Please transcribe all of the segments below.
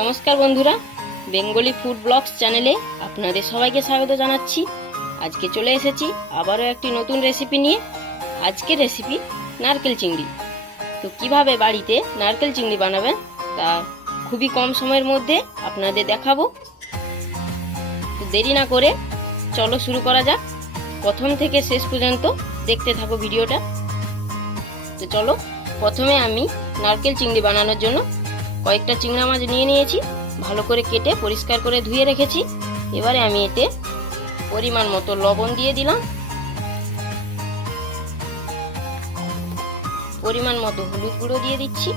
নমস্কার বন্ধুরা, Bengali food blogs চ্যানেলে আপনাদের সবাইকে স্বাগত জানাচ্ছি। আজকে চলে এসেছি আবারও একটি নতুন রেসিপি নিয়ে। আজকের রেসিপি নারকেল চিংড়ি। তো কীভাবে বাড়িতে নারকেল চিংড়ি বানাবেন তা খুবই কম সময়ের মধ্যে আপনাদের দেখাবো। তো দেরি না করে চলো শুরু করা যাক। প্রথম থেকে শেষ পর্যন্ত দেখতে থাকো ভিডিওটা। তো চলো, প্রথমে আমি নারকেল চিংড়ি বানানোর জন্য কয়েকটা চিংড়া মাছ নিয়ে নিয়েছি, ভালো করে কেটে পরিষ্কার করে ধুয়ে রেখেছি। এবারে আমি এতে পরিমাণ মতো লবণ দিয়ে দিলাম। পরিমাণ মতো হলুদ গুঁড়ো দিয়ে দিচ্ছি।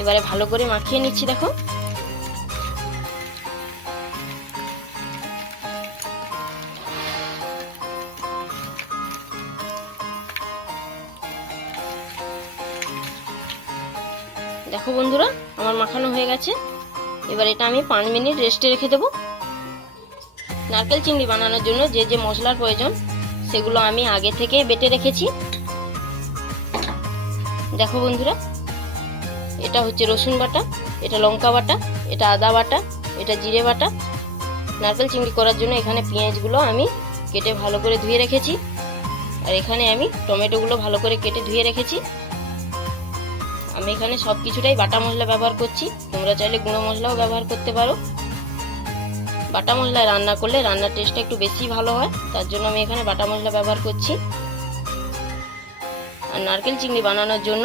এবারে ভালো করে মাখিয়ে নিচ্ছি, দেখো। বন্ধুরা, আমার মাখানো হয়ে গেছে। এবার এটা আমি পাঁচ মিনিট রেস্টে রেখে দেবো। নারকেল চিংড়ি বানানোর জন্য যে যে মশলার প্রয়োজন, সেগুলো আমি আগে থেকে বেটে রেখেছি। দেখো বন্ধুরা, এটা হচ্ছে রসুন বাটা, এটা লঙ্কা বাটা, এটা আদা বাটা, এটা জিরে বাটা। নারকেল চিংড়ি করার জন্য এখানে পেঁয়াজগুলো আমি কেটে ভালো করে ধুয়ে রেখেছি। আর এখানে আমি টমেটোগুলো ভালো করে কেটে ধুয়ে রেখেছি। আমি এখানে সব কিছুটাই বাটা মশলা ব্যবহার করছি। তোমরা চাইলে গুঁড়ো মশলাও ব্যবহার করতে পারো। বাটা মশলায় রান্না করলে রান্নার টেস্টটা একটু বেশি ভালো হয়, তার জন্য আমি এখানে বাটা মশলা ব্যবহার করছি। আর নারকেল চিংড়ি বানানোর জন্য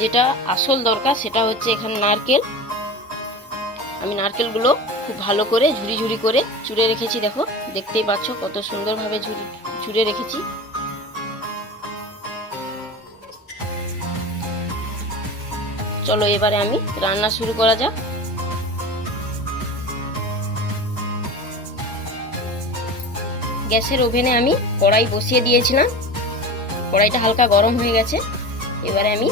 যেটা আসল দরকার সেটা হচ্ছে এখানে নারকেল। আমি নারকেলগুলো খুব ভালো করে ঝুড়ি ঝুড়ি করে চুড়ে রেখেছি, দেখো। দেখতেই পাচ্ছ কত সুন্দরভাবে ঝুড়ি ঝুড়ে রেখেছি। চলো এবারে আমি রান্না শুরু করা যাক। গ্যাসের ওভেনে আমি কড়াই বসিয়ে দিয়েছিলাম। কড়াইটা হালকা গরম হয়ে গেছে। এবারে আমি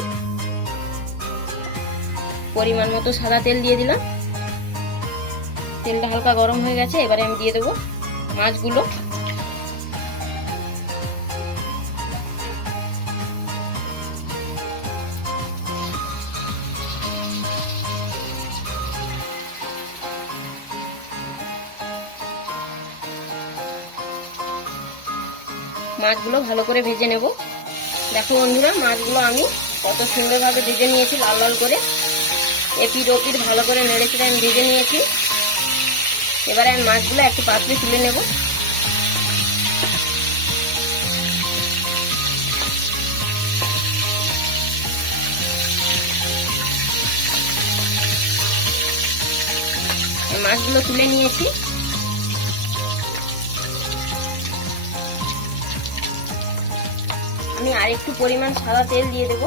পরিমাণ মতো সাদা তেল দিয়ে দিলাম। তেলটা হালকা গরম হয়ে গেছে। এবারে আমি দিয়ে দেবো মাছগুলো মাছগুলো ভালো করে ভেজে নেব। দেখো বন্ধুরা, মাছগুলো আমি কত সুন্দরভাবে ভেজে নিয়েছি, লাল লাল করে। এপিট ওপিট ভালো করে নেড়ে চেড়ে আমি ভেজে নিয়েছি। এবারে আমি মাছগুলো একটু পাত্রে তুলে নেব। মাছগুলো তুলে নিয়েছি। আমি আরেকটু পরিমাণ সাদা তেল দিয়ে দেব।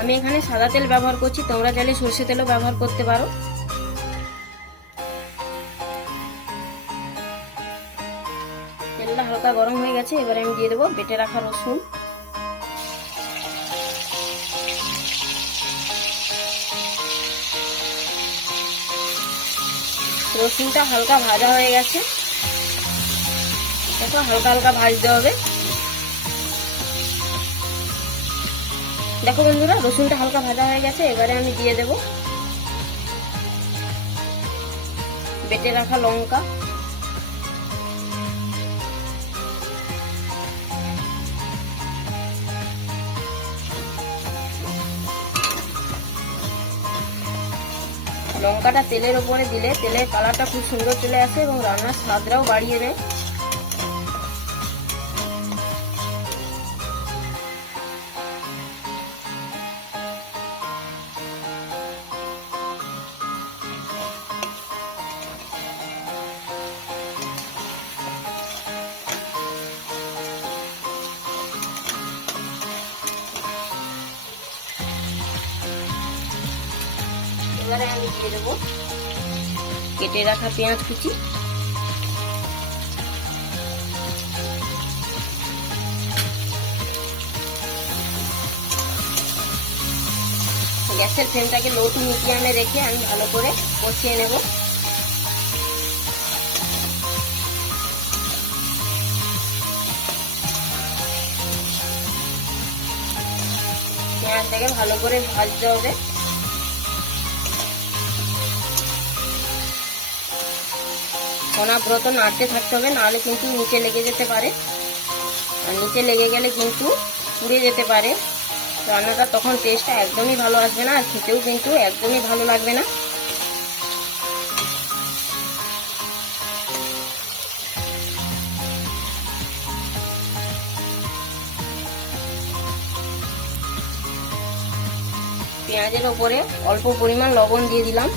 আমি এখানে সাদা তেল ব্যবহার করছি, তোমরা চাইলে সর্ষে তেলও ব্যবহার করতে পারো। তেলটা হালকা গরম হয়ে গেছে, এবারে আমি দিয়ে দেবো বেটে রাখা রসুন। রসুনটা হালকা ভাজা হয়ে গেছে। দেখো হালকা হালকা ভাজতে হবে। দেখো বন্ধুরা, রসুনটা হালকা ভাজা হয়ে গেছে, এবারে আমি দিয়ে দেব। বেটে রাখা লঙ্কা। লঙ্কাটা তেলের ওপরে দিলে তেলের কালারটা খুব সুন্দর চলে আসে এবং রান্নার স্বাদটাও বাড়িয়ে দেয়। এবারে আমি দিয়ে দেবো। কেটে রাখা পেঁয়াজ কুচি। গ্যাসের ফ্লেমটাকে লো মিডিয়ামে রেখে আমি ভালো করে কষিয়ে নেব। পেঁয়াজটাকে ভালো করে ভাজতে হবে। অনাব্রত নাড়তে থাকতে হবে, নাহলে কিন্তু নিচে লেগে যেতে পারে। আর নিচে লেগে গেলে কিন্তু পুড়ে যেতে পারে। রান্নাটা তখন টেস্টটা একদমই ভালো আসবে না, আর খেতেও কিন্তু একদমই ভালো লাগবে না। পেঁয়াজের ওপরে অল্প পরিমাণ লবণ দিয়ে দিলাম।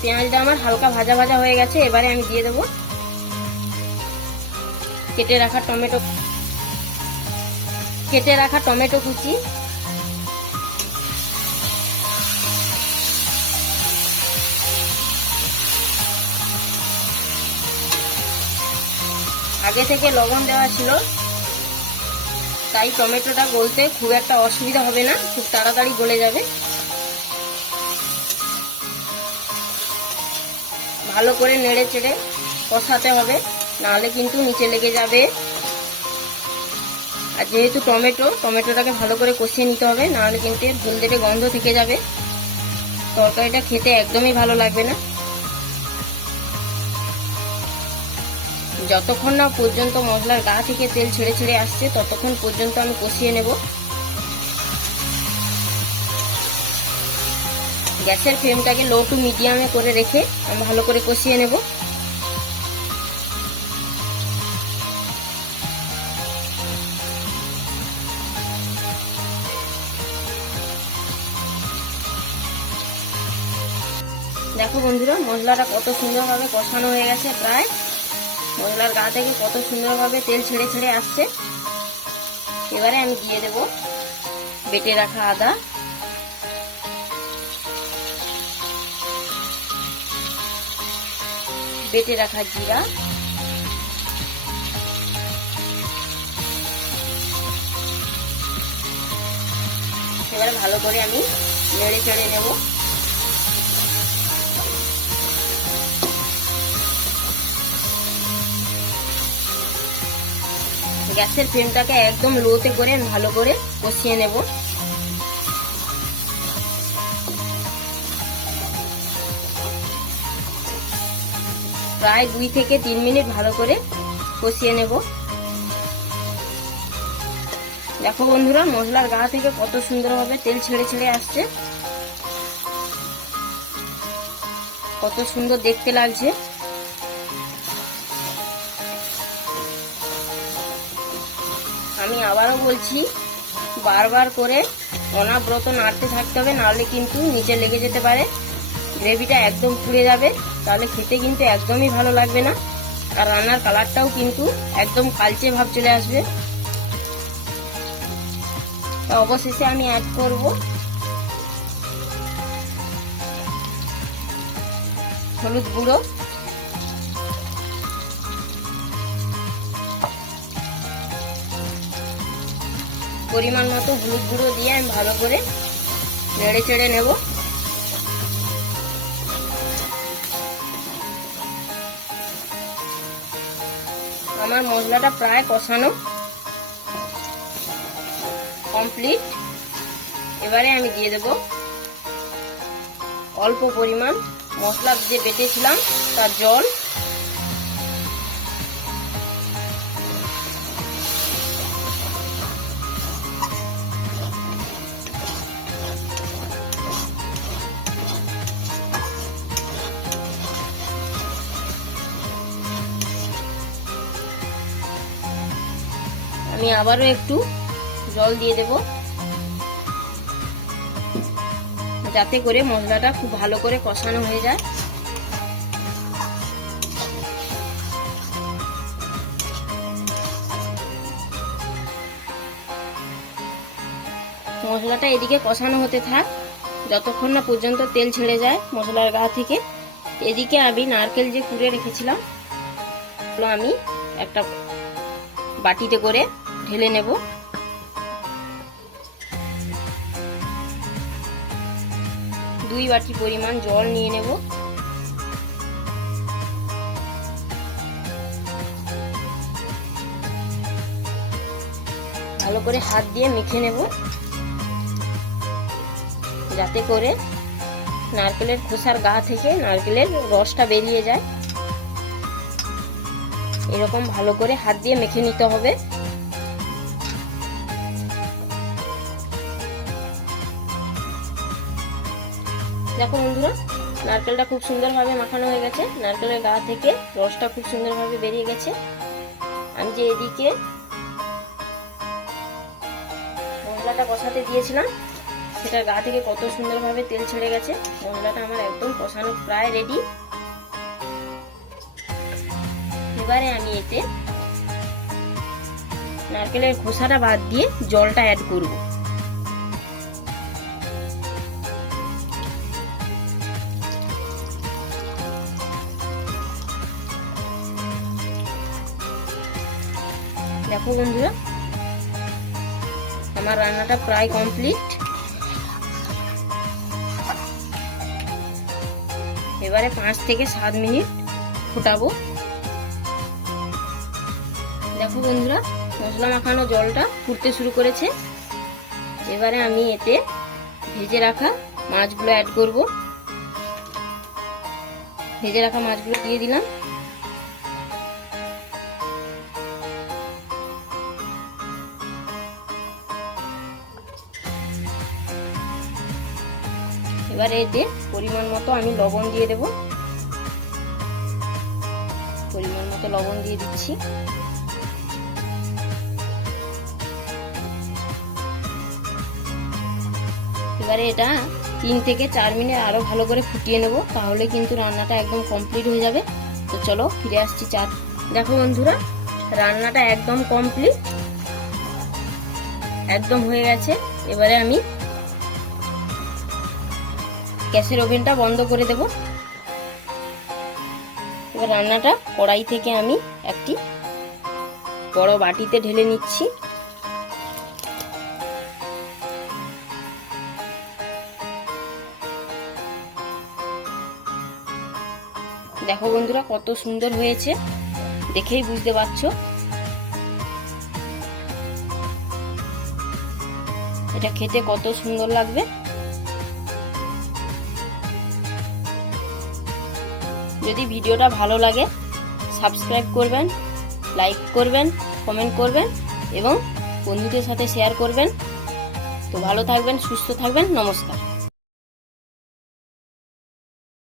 পেঁয়াজটা আমার হালকা ভাজা ভাজা হয়ে গেছে, এবারে আমি দিয়ে দেবো কেটে রাখা টমেটো, কেটে রাখা টমেটো কুচি। আগে থেকে লবণ দেওয়া ছিল, তাই টমেটোটা গলতে খুব একটা অসুবিধা হবে না, খুব তাড়াতাড়ি গলে যাবে। ভালো করে নেড়ে চেড়ে কষাতে হবে, নাহলে কিন্তু নিচে লেগে যাবে। আর যেহেতু টমেটো, টমেটোটাকে ভালো করে কষিয়ে নিতে হবে, নাহলে কিন্তু ভুল হলদেটে গন্ধ থেকে যাবে। তরকারিটা খেতে একদমই ভালো লাগবে না। যতক্ষণ না পর্যন্ত মশলার গা থেকে তেল ছেড়ে ছেড়ে আসছে, ততক্ষণ পর্যন্ত আমি কষিয়ে নেব। গ্যাসের ফ্লেমটাকে লো টু মিডিয়ামে করে রেখে আমি ভালো করে কষিয়ে নেব। দেখো বন্ধুরা, মশলাটা কত সুন্দরভাবে কষানো হয়ে গেছে প্রায়। মশলার গা থেকে কত সুন্দরভাবে তেল ছেড়ে ছেড়ে আসছে। এবারে আমি দিয়ে দেব বেটে রাখা আদা। বেটে রাখা জিরা। এবারে ভালো করে আমি নেড়ে চেড়ে নেব। গ্যাসের ফ্লেমটাকে একদম লোতে করে ভালো করে কষিয়ে নেব। প্রায় দুই থেকে তিন মিনিট ভালো করে কষিয়ে নেব। দেখো বন্ধুরা, মশলার গা থেকে কত সুন্দরভাবে তেল ছেড়ে ছেড়ে আসছে। কত সুন্দর দেখতে লাগছে। আমি আবারও বলছি, বারবার করে অনাব্রত নাড়তে থাকতে হবে, নাহলে কিন্তু নিচে লেগে যেতে পারে। গ্রেভিটা একদম পুড়ে যাবে। তাহলে খেতে কিন্তু একদমই ভালো লাগবে না। আর রান্নার কালারটাও কিন্তু একদম কালচে ভাব চলে আসবে। অবশেষে আমি অ্যাড করব। হলুদ গুঁড়ো। পরিমাণ মতো হলুদ গুঁড়ো দিয়ে আমি ভালো করে নেড়ে চেড়ে নেব। আমার মশলাটা প্রায় কষানো কমপ্লিট। এবারে আমি দিয়ে দেব। অল্প পরিমাণ মশলা যে বেটেছিলাম তার জল। আমি আবারও একটু জল দিয়ে দেব। যাতে করে মশলাটা খুব ভালো করে কষানো হয়ে যায়। মশলাটা এদিকে কষানো হতে থাক। যতক্ষণ না পর্যন্ত তেল ছেড়ে যায় মশলার গা থেকে। এদিকে আমি নারকেল যে কুড়ে রেখেছিলাম আমি একটা বাটিতে করে ঢেলে নেব। দুই বাটি পরিমাণ জল নিয়ে নেব। ভালো করে হাত দিয়ে মেখে নেব। যাতে করে নারকেলের খোসার গা থেকে নারকেলের রসটা বেরিয়ে যায়। এরকম ভালো করে হাত দিয়ে মেখে নিতে হবে। দেখো বন্ধুরা, নারকেলটা খুব সুন্দরভাবে মাখানো হয়ে গেছে। নারকেলের গা থেকে রসটা খুব সুন্দরভাবে বেরিয়ে গেছে। আমি যে এদিকে মশলাটা কষাতে দিয়েছিলাম, সেটা গা থেকে কত সুন্দরভাবে তেল ছেড়ে গেছে। মশলাটা আমার একদম কষানো প্রায় রেডি এবারে আমি এতে নারকেলের খোসাটা বাদ দিয়ে জলটা অ্যাড করব। দেখো বন্ধুরা, আমার রান্নাটা প্রায় কমপ্লিট এবারে পাঁচ থেকে সাত মিনিট ফুটাবো। দেখো বন্ধুরা, মশলা মাখানো জলটা ফুটতে শুরু করেছে। এবারে আমি এতে ভেজে রাখা মাছগুলো অ্যাড করব। ভেজে রাখা মাছগুলো দিয়ে দিলাম। এবারে এতে পরিমাণ মতো আমি লবণ দিয়ে দেব। পরিমাণ মতো লবণ দিয়ে দিচ্ছি। এবারে এটা তিন থেকে চার মিনিট আরও ভালো করে ফুটিয়ে নেব, তাহলে কিন্তু রান্নাটা একদম কমপ্লিট হয়ে যাবে। তো চলো ফিরে আসছি চার দেখো বন্ধুরা, রান্নাটা একদম কমপ্লিট একদম হয়ে গেছে। এবারে আমি গ্যাসের ওভেনটা বন্ধ করে দেব। এবার রান্নাটা কড়াই থেকে আমি একটি বড় বাটিতে ঢেলে নিচ্ছি। দেখো বন্ধুরা কত সুন্দর হয়েছে, দেখেই বুঝতে পারছ। এটা খেতে কত সুন্দর লাগবে। যদি ভিডিওটা ভালো লাগে সাবস্ক্রাইব করবেন লাইক করবেন কমেন্ট করবেন এবং বন্ধুদের সাথে শেয়ার করবেন। তো ভালো থাকবেন, সুস্থ থাকবেন, নমস্কার।